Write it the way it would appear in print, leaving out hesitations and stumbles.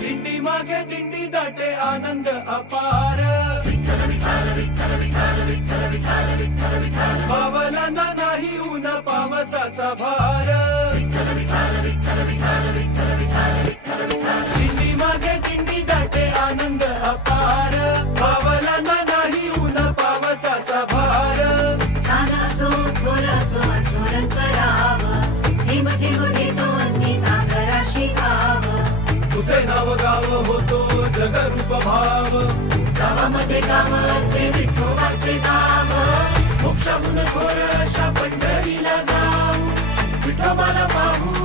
दिंडी मागे दिंडी दाटे आनंद अपार पावलांना नाही ऊन पावसाचा भार दिंडी मागे दिंडी दाटे आनंद अपार पावलांना नाही ऊन पावसाचा भार सानासो थोरासो असोरन करावं थेंब थेंब घेतो अन्नी सागराशी गाव तुझे नाव गाव होतो जगरूप भाव गावामध्ये गाव असे विठोबाचे गाव मोक्षाहून थोर अशा पंढरीला जाऊ विठोबाला पाहू